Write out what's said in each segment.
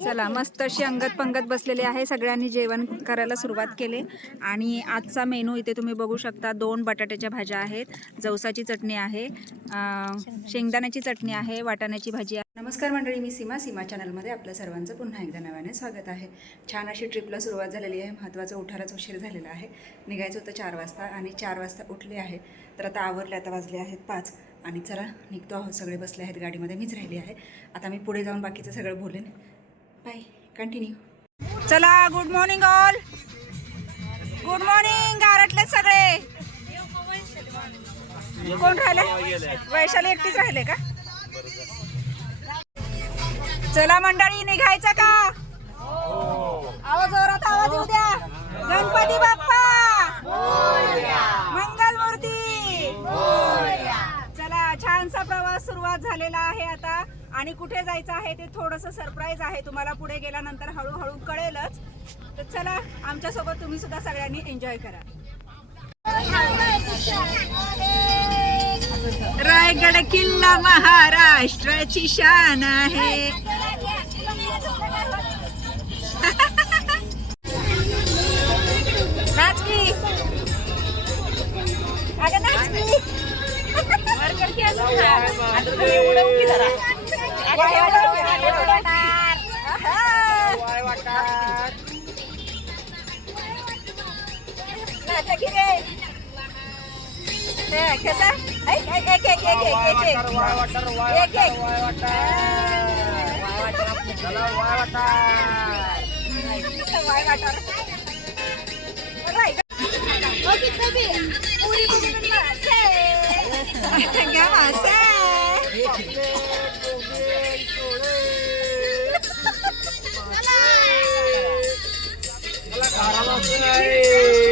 चला मस्त अशी अंगत पंगत बसलेली आहे. सगळ्यांनी जेवण करायला सुरुवात केली आणि आजचा मेनू इथे तुम्ही बघू शकता. 2 बटाट्याच्या भाज्या आहेत, जवसाची चटणी आहे, शेंगदाण्याची चटणी आहे, वाटाण्याची भाजी आहे. नमस्कार मंडळी, मी सीमा चॅनलमध्ये आपलं सर्वांचं पुन्हा एकदा नव्याने स्वागत आहे. छान अशी ट्रिपला सुरुवात झालेली आहे. महत्त्वाचं उठायलाच उशीर झालेला आहे. निघायचं होतं 4 वाजता आणि 4 वाजता उठले आहे. तर आता आवरले, आता वाजले आहेत 5 आणि चला निघतो आहोत. सगळे बसले आहेत गाडीमध्ये, मीच राहिली आहे. आता मी पुढे जाऊन बाकीचं सगळं बोलेन. Bye, continue. चला, good morning all. Good morning. गारटले सगळे. कोण राहिले? वैशाली एकटीच राहिले का? चला मंडळी, निघायचं का? आवाज जोरात आवाज येऊ द्या. गणपती बाप्पा मंगलमूर्ती. चला, छानसा प्रवास सुरुवात झालेला आहे आता. आणि कुठे जायचं आहे ते थोडंसं सरप्राईज आहे, तुम्हाला पुढे गेल्यानंतर हळूहळू कळेलच. तर चला, आमच्यासोबत तुम्ही सुद्धा सगळ्यांनी एन्जॉय करा. रायगड किल्ला महाराष्ट्राची शान आहे. नाच की, अगं नाच की.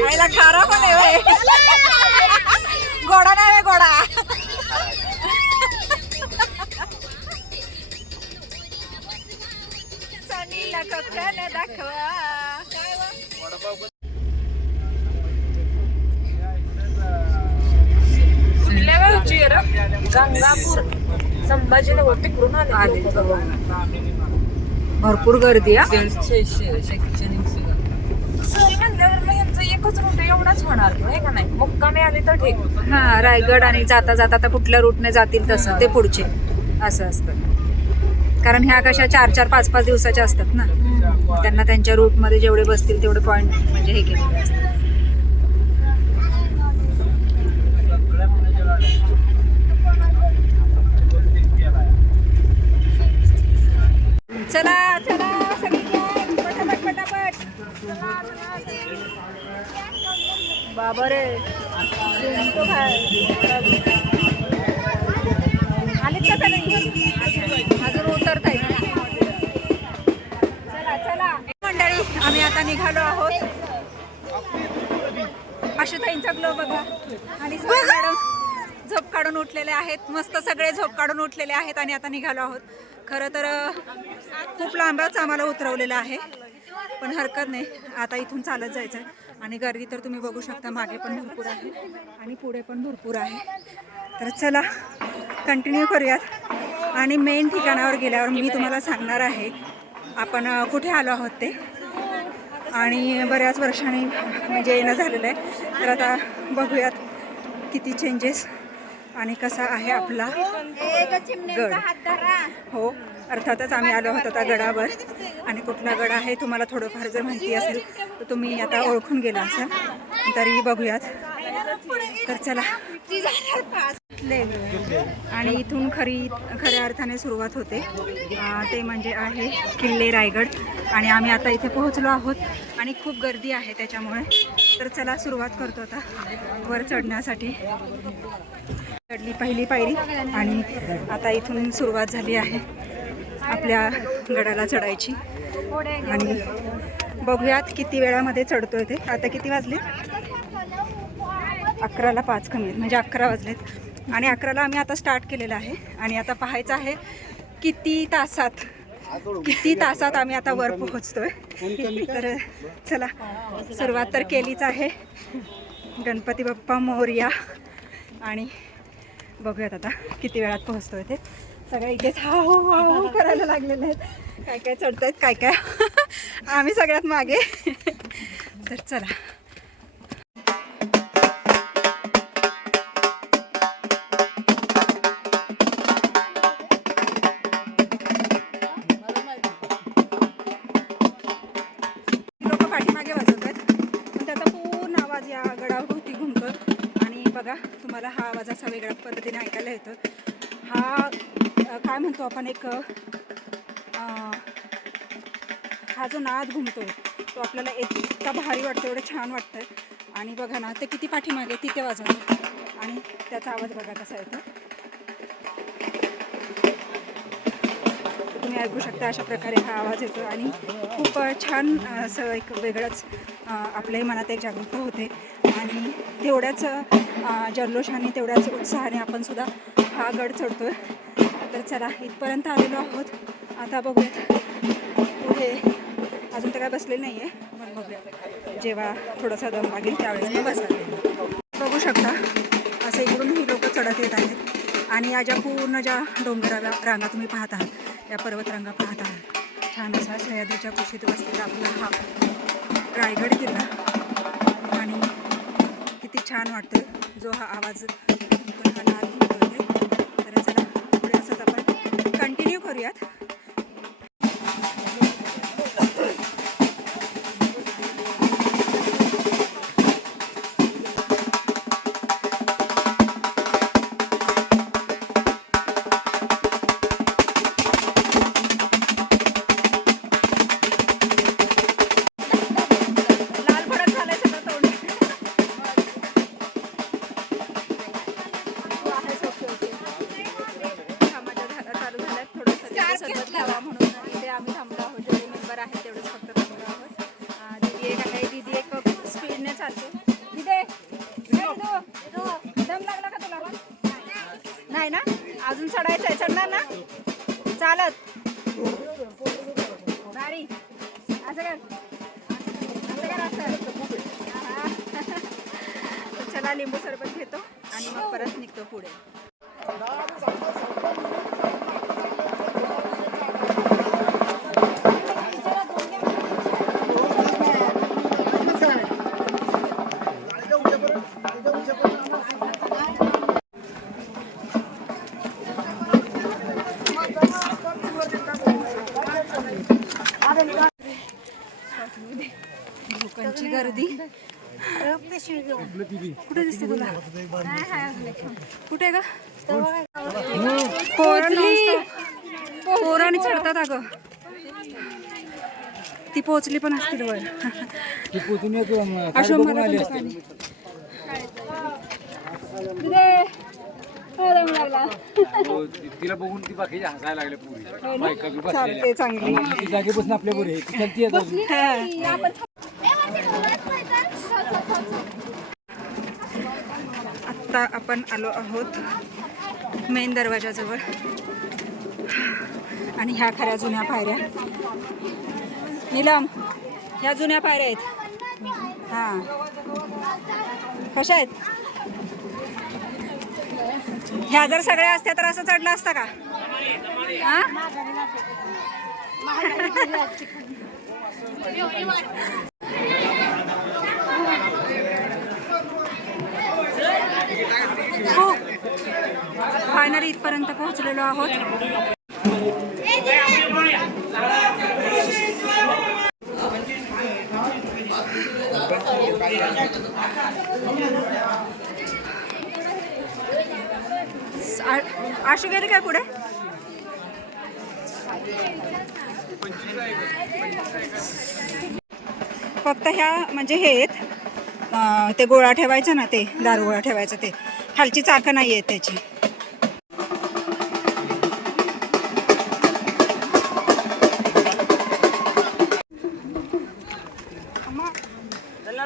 आईला खारा पण आहे, गोडा नाही गोडा. सनीला कोकण दाखवा. गंगापूर संभाजीनगर तिकडून आले. भरपूर गर्दी आहे. शैक्षणिक सरी म्हणल्यावर यांचं एकच रूट एवढाच होणार आहे का नाही? मुक्कामी आले तर ठीक. हा, रायगड आणि जाता जाता आता कुठल्या रूटने जातील तसं ते पुढचे असं असतं. कारण ह्या कशा 4-4, 5-5 दिवसाच्या असतात ना, त्यांना त्यांच्या रूटमध्ये जेवढे बसतील तेवढे पॉईंट म्हणजे हे केलेले असतात. चला चला सगळी पटापट पटापट. बाबा रे, आलीत का सगळी? अजून उतरत आहे. चला चला मंडळी, आम्ही आता निघालो आहोत. आशुताईंचा ग्लो बघा. आणि मॅडम झोप काढून उठलेले आहेत. मस्त सगळे झोप काढून उठलेले आहेत आणि आता निघालो आहोत. खरं तर खूप लांबच आम्हाला उतरवलेलं आहे, पण हरकत नाही. आता इथून चालत जायचं आहे. आणि गर्दी तर तुम्ही बघू शकता, मागे पण भरपूर आहे आणि पुढे पण भरपूर आहे. तर चला कंटिन्यू करूयात. आणि मेन ठिकाणावर गेल्यावर मी तुम्हाला सांगणार आहे आपण कुठे आलो आहोत ते. आणि बऱ्याच वर्षांनी म्हणजे येणं झालेलं आहे. तर आता बघूयात किती चेंजेस आणि कसा आहे आपला गड. हो, अर्थातच आम्ही आलो आहोत आता गडावर. आणि कुठला गड आहे तुम्हाला थोडंफार जर माहिती असेल तर तुम्ही आता ओळखून गेला असाल. तरी बघूयात. तर चला. आणि इथून खऱ्या अर्थाने सुरुवात होते, ते म्हणजे आहे किल्ले रायगड. आणि आम्ही आता इथे पोहोचलो आहोत आणि खूप गर्दी आहे त्याच्यामुळे. तर चला सुरुवात करतो आता वर चढण्यासाठी. चढली पहिली पायरी आणि आता इथून सुरुवात झाली आहे आपल्या गडाला चढायची. आणि बघूयात किती वेळामध्ये चढतोय ते. आता किती वाजले? 11ला 5 कमी आहेत, म्हणजे 11 वाजलेत. आणि 11ला आम्ही आता स्टार्ट केलेलं आहे. आणि आता पाहायचं आहे किती तासात आम्ही आता वर पोहोचतोय. तर चला, सुरुवात तर केलीच आहे. गणपती बाप्पा मोरया. आणि बघूयात आता किती वेळात पोहोचतोय ते. सगळे इथेच हा हो करायला लागलेले आहेत. काय काय चढतायत काय काय. आम्ही सगळ्यात मागे. तर चला. लोक पाठीमागे वाजवत आहेत पण त्याचा पूर्ण आवाज या गडाभोवती घुमतो आणि बघा तुम्हाला हा आवाज असा वेगळ्या पद्धतीने ऐकायला येतो. हा काय म्हणतो आपण एक हा जो नाद घुमतोय तो आपल्याला इतका भारी वाटतो, एवढं छान वाटतं. आणि बघा ना ते किती पाठीमागे तिथे वाजवतो आणि त्याचा आवाज बघा कसा येतो. तुम्ही ऐकू शकता अशा प्रकारे हा आवाज येतो आणि खूप छान असं एक वेगळंच आपल्याही मनात एक जागरूकता होते आणि तेवढ्याच जल्लोषाने तेवढ्याच उत्साहाने आपण सुद्धा हा गड चढतोय. तर चला इथपर्यंत आलेलो आहोत. आता बघूयात पुढे. अजून तर काय बसलेलं नाही आहे पण बघूयात जेव्हा थोडासा दम लागेल त्यावेळेस मी बसले. बघू शकता असं इकडून ही लोक चढत येत आहेत आणि या ज्या पूर्ण ज्या डोंगराला रांगा तुम्ही पाहत आहात, या पर्वतरांगा पाहत आहात. छान असा सह्याद्रीच्या कुशीत बसलेला आपला हा रायगड किल्ला आणि किती छान वाटतं जो हा आवाज हा नाद घुमतोय. तर चला पुढे असंच आपण कंटिन्यू करूयात. नाही ना अजून चढायचं आहे. चढणार ना चालत भारी असं कर असं. चला लिंबू सरबत घेतो आणि मग परत निघतो पुढे. लोकांची गर्दी कुठे दिसते तुला? कुठे का पोहोचली? पोरांनी चढतात अगं. ती पोहोचली पण असतील वर. अशोक मला तिला बघून ती बाकी हसायला लागले पुरी. चालते चांगली ती जागेपासून आपल्या बरोबर आत्ता आपण आलो आहोत मेन दरवाजाजवळ आणि ह्या खऱ्या जुन्या पायऱ्या. नीलम ह्या जुन्या पायऱ्या आहेत. हां कशा आहेत? ह्या जर सगळ्या असत्या तर असं चढलं असतं का? हां हो फायनली इथपर्यंत पोहोचलेलो आहोत. आशू गेली काय पुढे? फक्त ह्या म्हणजे हे आहेत ते गोळा ठेवायचं ना, ते दारू गोळा ठेवायचं, ते खालची चाकं नाही आहेत त्याची.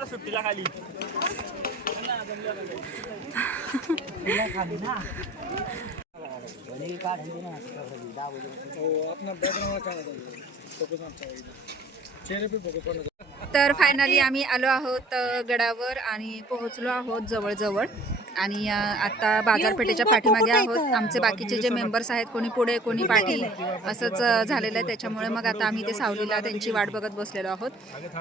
सुट्टीला खाली तर फायनली आम्ही आलो आहोत गडावर आणि पोहोचलो आहोत जवळजवळ. आणि आता बाजारपेठेच्या पाठीमागे आहोत. आमचे बाकीचे जे मेंबर्स आहेत कोणी पुढे कोणी पाठी असंच झालेलं आहे. त्याच्यामुळे मग आता आम्ही ते सावलीला त्यांची वाट बघत बसलेलो आहोत.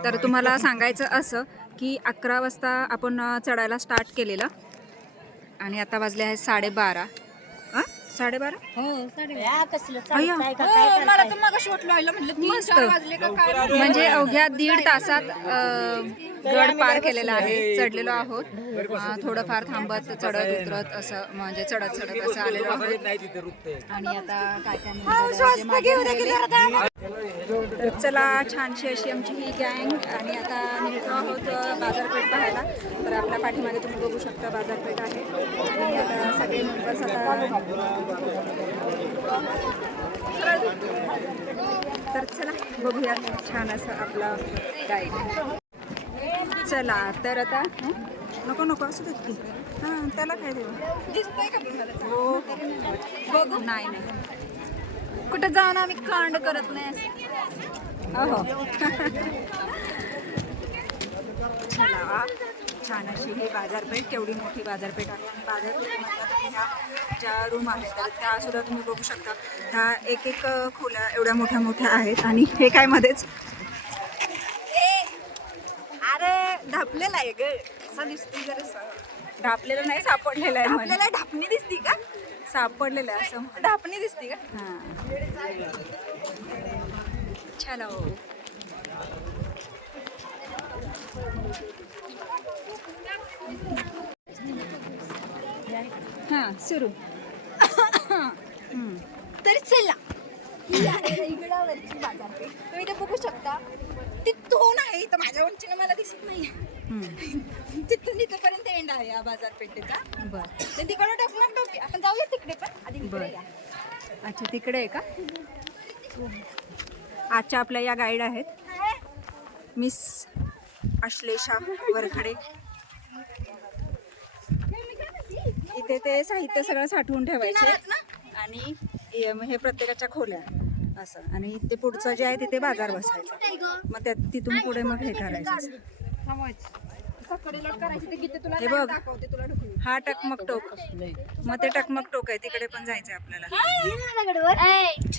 तर तुम्हाला सांगायचं असं की 11 वाजता आपण चढायला स्टार्ट केलेलं आणि आता वाजले आहेत 12:30. 12:30? मला तर मगाशी वाटलं मस्त. म्हणजे अवघ्या 1.5 तासात गड पार केलेला आहे. चढलेलो आहोत. थोडंफार थांबत चढत उतरत असं म्हणजे चढत असं आलेलो आहोत. आणि आता काय तर चला छानशी अशी आमची ही गँग आणि आता निघतो आहोत बाजारपेठ पाहायला. तर आपल्या पाठीमागे तुम्ही बघू शकता बाजारपेठ आहे आणि आता सगळे मेंबर्स आता तर चला बघूया छान असं आपला गाईड. चला तर आता नको असं देत हां त्याला काय देऊ दिसतंय का हो बघू नाही कुठं जाऊन आम्ही कांड करत नाही अहो चला छान अशी ही बाजारपेठ केवढी मोठी बाजारपेठ आहे. आणि बाजारपेठेमध्ये ह्या ज्या रूम आहेत तर त्या सुद्धा तुम्ही बघू शकता. ह्या एक खोल्या एवढ्या मोठ्या आहेत. आणि हे काय मध्येच अरे ढापलेला आहे ग असं दिसते जरा ढापलेलं नाही सापडलेलं आहे. आपल्याला ढापणी दिसती का सापडलेलं आहे असं ढापणी दिसते का हां चलो हां सुरू तरी चला इगडावरची बाजारपेठ तुम्ही ते बघू शकता. ती तोंड आहे तर माझ्या उंचीनं मला दिसत नाही. तिथून तिथपर्यंत एंड आहे या बाजारपेठेचा. बरं ते तिकडे टकमक टोकी आपण जाऊया तिकडे पण आधी बरं इकडे या. अच्छा तिकडे आहे का. आजच्या आपल्या या गाईड आहेत मिस अश्लेषा वरखडे. इथे ते साहित्य सगळं साठवून ठेवायचे आणि हे प्रत्येकाच्या खोल्या असं आणि ते पुढचं जे आहे तिथे बाजार बसायचा. मग त्या तिथून पुढे मग हे करायचं हे बघ हा टकमक टोक मग ते टकमक टोक आहे तिकडे पण जायचंय आपल्याला.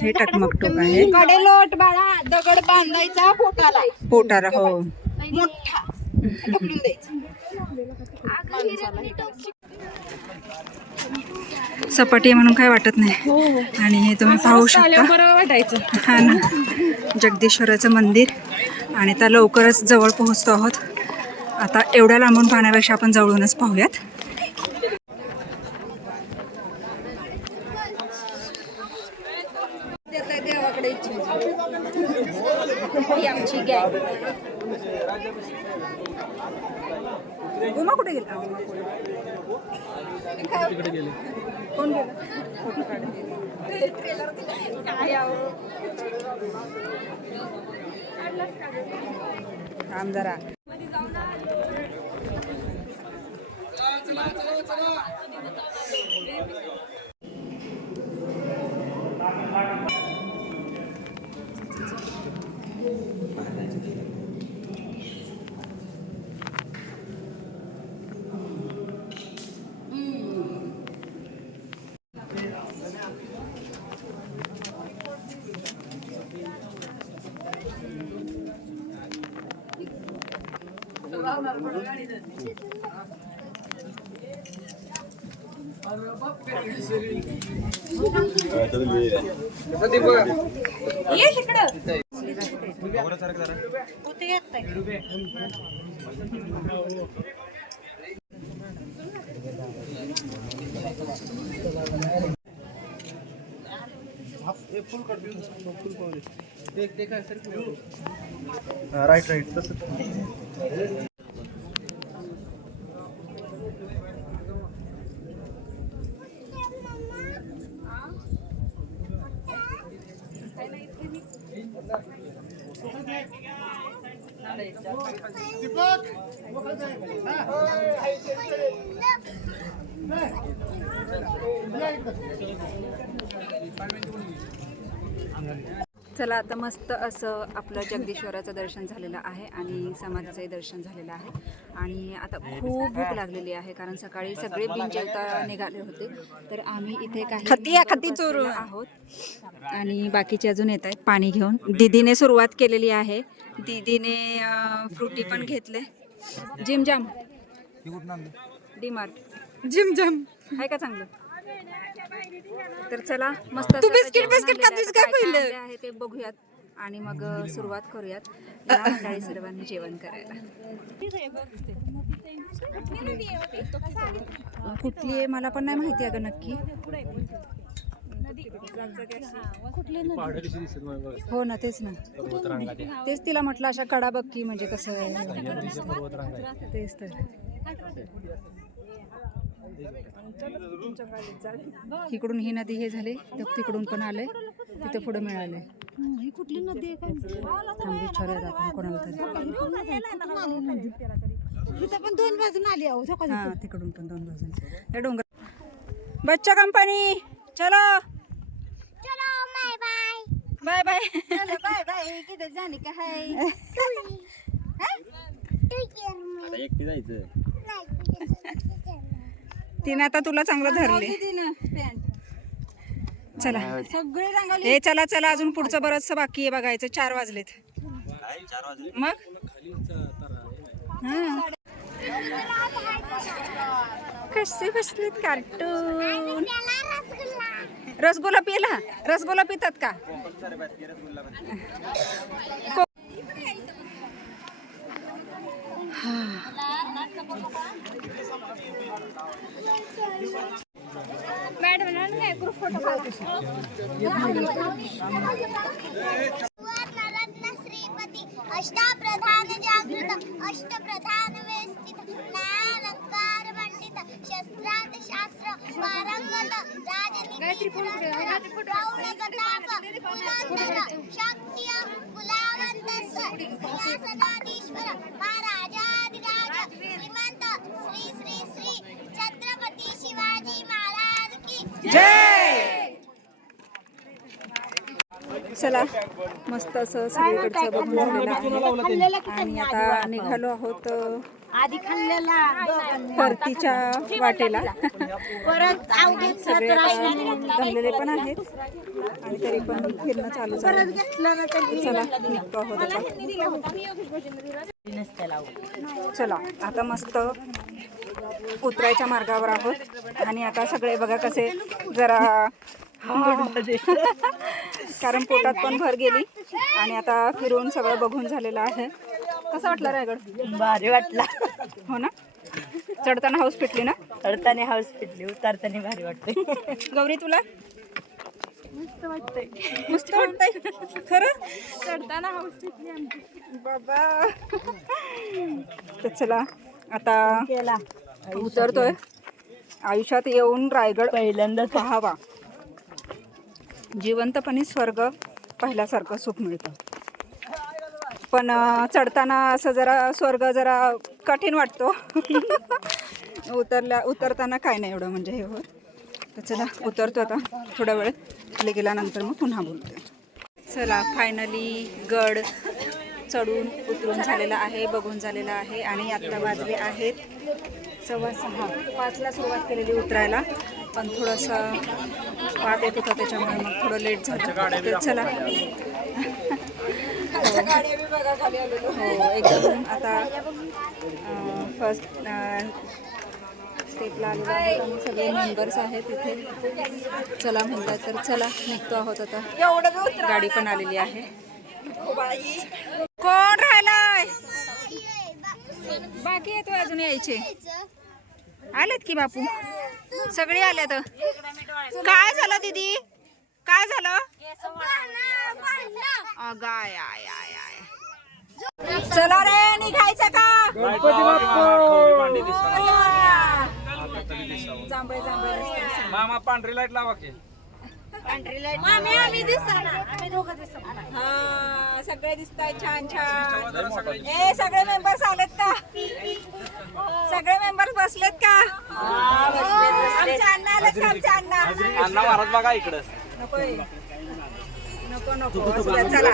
हे टकमक टोक आहे कडेलोट बाळा दगड बांधायचा पोटाला हो मोठा ढकलून द्यायचा. सपाटी म्हणून काय वाटत नाही. आणि हे तुम्ही पाहू शकता बरं वाटायचं. हा ना जगदीश्वराचं मंदिर. आणि आता लवकरच जवळ पोहोचतो आहोत. आता एवढ्या लांबून पाहण्यापेक्षा आपण जवळूनच पाहूयात. देवाकडे आमची गॅंग. उमा कुठे गेला कोण गेलं फोटो काढून थांब जरा. राईट तसं चला आता मस्त असं आपलं जगदीश्वराचं दर्शन झालेलं आहे आणि समाधीचंही दर्शन झालेलं आहे आणि आता खूप भूक लागलेली आहे कारण सकाळी सगळे बिनजेवता निघाले होते. तर आम्ही इथे काही चोरून आहोत आणि बाकीचे अजून येत आहेत पाणी घेऊन. दीदीने सुरुवात केलेली आहे. दीदीने फ्रुटी पण घेतले. जिमजाम डीमार्ट जिमजाम आहे का चांगलं. तर चला मस्त तू बिस्किट खातीस का पहिलं? आहे ते बघूयात आणि मग सुरुवात करूयात. या मंडळी सर्वांनी जेवण करायला. कुठली आहे मला पण नाही माहिती अगं नक्की. हो ना तेच ना तेच तिला म्हटलं अशा कडा बघ की म्हणजे कसं तेच तर. इकडून ही नदी हे झाले तिकडून पण आले तिथे पुढे मिळाले. ही कुठली नदी आहे काय विचारूयात आपण कोणाला तरी. पण दोन बाजून आली आहो हा तिकडून पण दोन बाजून त्या डोंगर. बच्चा कंपनी चलो बाय बाय बाय बाय किधर जाने का है. तिने आता तुला चांगलं धरले. चला सगळे रंगाले. हे चला चला अजून पुढचं बरंचसं बाकी आहे बघायचं. 4 वाजलेत मग. कसे बसलेत कार्टून. रसगुल्ला पिला. रसगुल्ला पितात का. श्रीपती अष्टप्रधान जागृत अष्टप्रधान व्यवस्थित न्यायालंकार पंडित शस्त्रात शास्त्र पारंगत राजनीती प्रौढप्रताप पुरंदर शक्तिय कुलावंत सिंहासनाधीश्वर महाराजाधिराज श्रीमंत श्री श्री श्री छत्रपती शिवाजी महाराज की जय. चला मस्त असं सगळीकडचं बघून झालेलं आहे आणि आता निघालो आहोत आधी खाल्लेला परतीच्या वाटेला. परत अवघेत सगळे जमलेले पण आहेत आणि तरी पण फिरणं चालू झालं. चला निघतो आहोत आता. चला आता मस्त उतरायच्या मार्गावर आहोत आणि आता सगळे बघा कसे जरा कारण पोटात पण भर गेली आणि आता फिरून सगळं बघून झालेलं आहे. कसं वाटलं रायगड. भारी वाटला. हो ना चढताना हाऊस पेटली ना. चढताना हाऊस पेटली उतरताना भारी वाटते. गौरी तुला मस्त वाटतंय खरं. चढताना हाऊस पेटली आमची बाबा. तर चला आता उतरतोय. आयुष्यात येऊन रायगड पहिल्यांदा पाहावा. जिवंतपणे स्वर्ग पाहिल्यासारखं सुख मिळतं पण चढताना असं जरा स्वर्ग जरा कठीण वाटतो. उतरताना काय नाही एवढं म्हणजे हे होत. तर चला उतरतो आता थोडा वेळ खाली गेल्यानंतर मग पुन्हा बोलते. चला फायनली गड चढून उतरून झालेला आहे बघून झालेला आहे आणि आत्ता वाजले आहेत 6:15. 5ला सुरुवात केलेली उतरायला पण थोडंसं वाट येत होतं त्याच्यामुळे मग थोडं लेट झालं. तर चला हो एकदम आता फर्स्ट स्टेपला आलेलो आहोत आणि सगळे मेंबर्स आहेत इथे. चला म्हणतात तर चला निघतो आहोत आता. गाडी पण आलेली आहे. कोण राहिलाय बाकी आहे तो अजून यायचे. आलेत की बापू सगळे आलेत. काय झालं दीदी काय झालं. गाय आय आय आय. चला रे निघायचं का. जांभळे जांभळे मामा पांढरी लाईट लावा की. आम्ही दिसताना आम्ही दोघं दिसतो. हा सगळे दिसताय छान छान. ए सगळे मेंबर्स आलेत का. सगळे मेंबर्स बसलेत का. आमचे अण्णा आलेत का. आमचे अण्णा अण्णा महाराज बघा इकडं. नकोय नको नको नको असू द्या, चला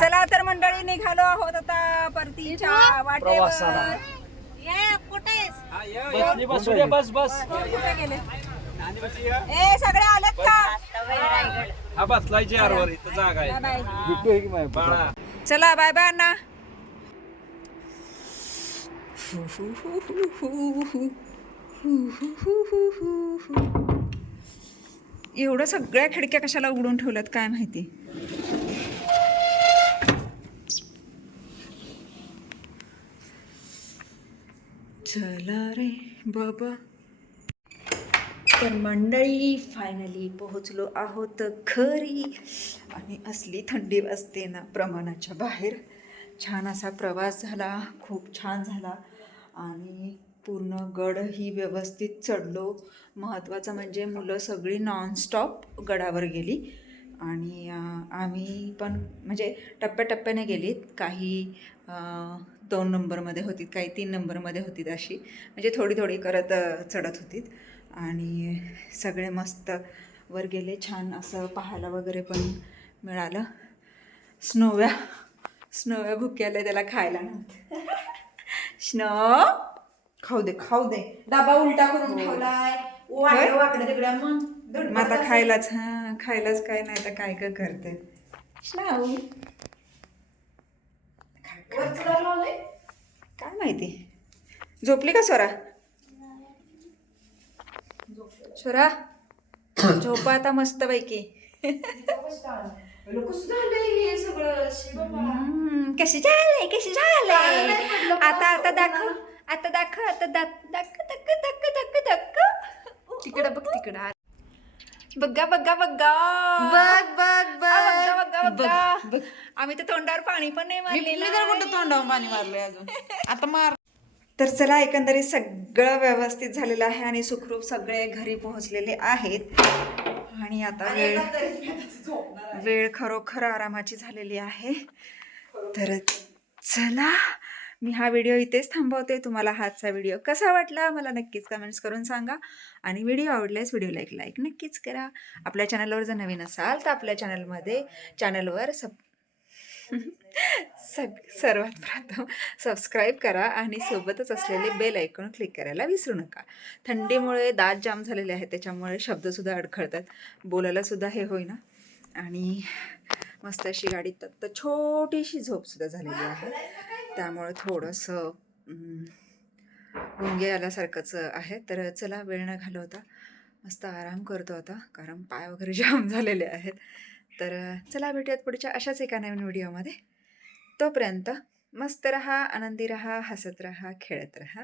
चला तर मंडळी निघालो आहोत आता परतीच्या वाटेवर. बसू दे, बस बस. कुठे गेले ए सगळे आलेत का? हा बसलाय चेअरवर, इथं जागा आहे. बाळा चला बाय बाय अण्णा. एवढं सगळ्या खिडक्या कशाला उघडून ठेवल्यात काय माहिती. चला रे बाबा. तर मंडळी फायनली पोहोचलो आहोत घरी आणि असली थंडी वाजते ना प्रमाणाच्या बाहेर. छान असा प्रवास झाला, खूप छान झाला आणि पूर्ण गडही व्यवस्थित चढलो. महत्त्वाचं म्हणजे मुलं सगळी नॉनस्टॉप गडावर गेली आणि आम्ही पण म्हणजे टप्प्याटप्प्याने गेलीत. काही 2 नंबरमध्ये होतीत, काही 3 नंबरमध्ये होतीत, अशी म्हणजे थोडी थोडी करत चढत होतीत आणि सगळे मस्त वर गेले. छान असं पाहायला वगैरे पण मिळालं. स्नोव्या भुक्याला त्याला खायला नव्हतं. स्नो खाऊ दे. डबा उलटा करून ठेवलाय वाकडं तिकडं. मग आता खायलाच काय नाही तर काय काय करते स्नो. काय माहिती झोपली का स्वरा? स्वरा झोपा आता मस्त पैकी. कशी झालंय आता दाखव. तिकडं बघ तिकडं. बघा आम्ही तर तोंडावर पाणी पण नाही मारलेलं. तोंडावर पाणी मारलंय अजून आता मार. तर चला एकंदरीत सगळं व्यवस्थित झालेलं आहे आणि सुखरूप सगळे घरी पोहोचलेले आहेत आणि आता वेळ खरोखर आरामाची झालेली आहे. तर चला मी हा व्हिडिओ इथेच थांबवते. तुम्हाला हाचा व्हिडिओ कसा वाटला मला नक्कीच कमेंट्स करून सांगा आणि व्हिडिओ आवडल्यास व्हिडिओला एक लाईक नक्कीच करा. आपल्या चॅनलवर जर नवीन असाल तर आपल्या चॅनलवर सर्वात प्रथम सबस्क्राईब करा आणि सोबतच असलेले बेल आयकॉन क्लिक करायला विसरू नका. थंडीमुळे दात जाम झालेले आहेत, त्याच्यामुळे शब्दसुद्धा अडखळतात, बोलायलासुद्धा हे होईना आणि मस्त अशी गाडीत तर छोटीशी झोपसुद्धा झालेली आहे. त्यामुळे थोडंसं गुंगे आल्यासारखंच आहे. तर चला वेळ न घालवता मस्त आराम करतो आता, कारण पाय वगैरे जाम झालेले आहेत. तर चला भेटूयात पुढच्या अशाच एका नवीन व्हिडिओमध्ये. तोपर्यंत मस्त रहा, आनंदी रहा, हसत रहा, खेळत रहा,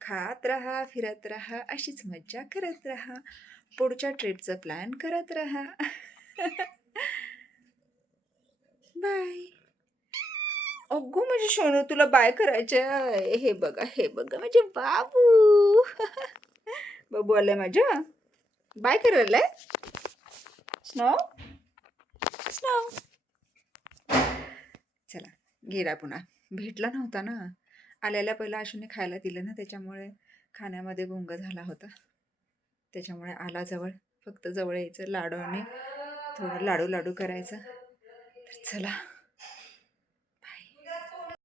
खात रहा, फिरत रहा, अशीच मज्जा करत रहा, पुढच्या ट्रिपचं प्लॅन करत रहा. बाय. अगो म्हणजे सोनू तुला बाय करायचं. हे बघा म्हणजे बाबू. बाबू आलाय माझ्या, बाय करायला. स्नो चला गेला पुन्हा. भेटला नव्हता ना, आल्याला पहिला आशूने खायला दिलं ना, त्याच्यामुळे खाण्यामध्ये गुंग झाला होता. त्याच्यामुळे आला जवळ, फक्त जवळ यायचं, लाडूने थोडं लाडू करायचं. तर चला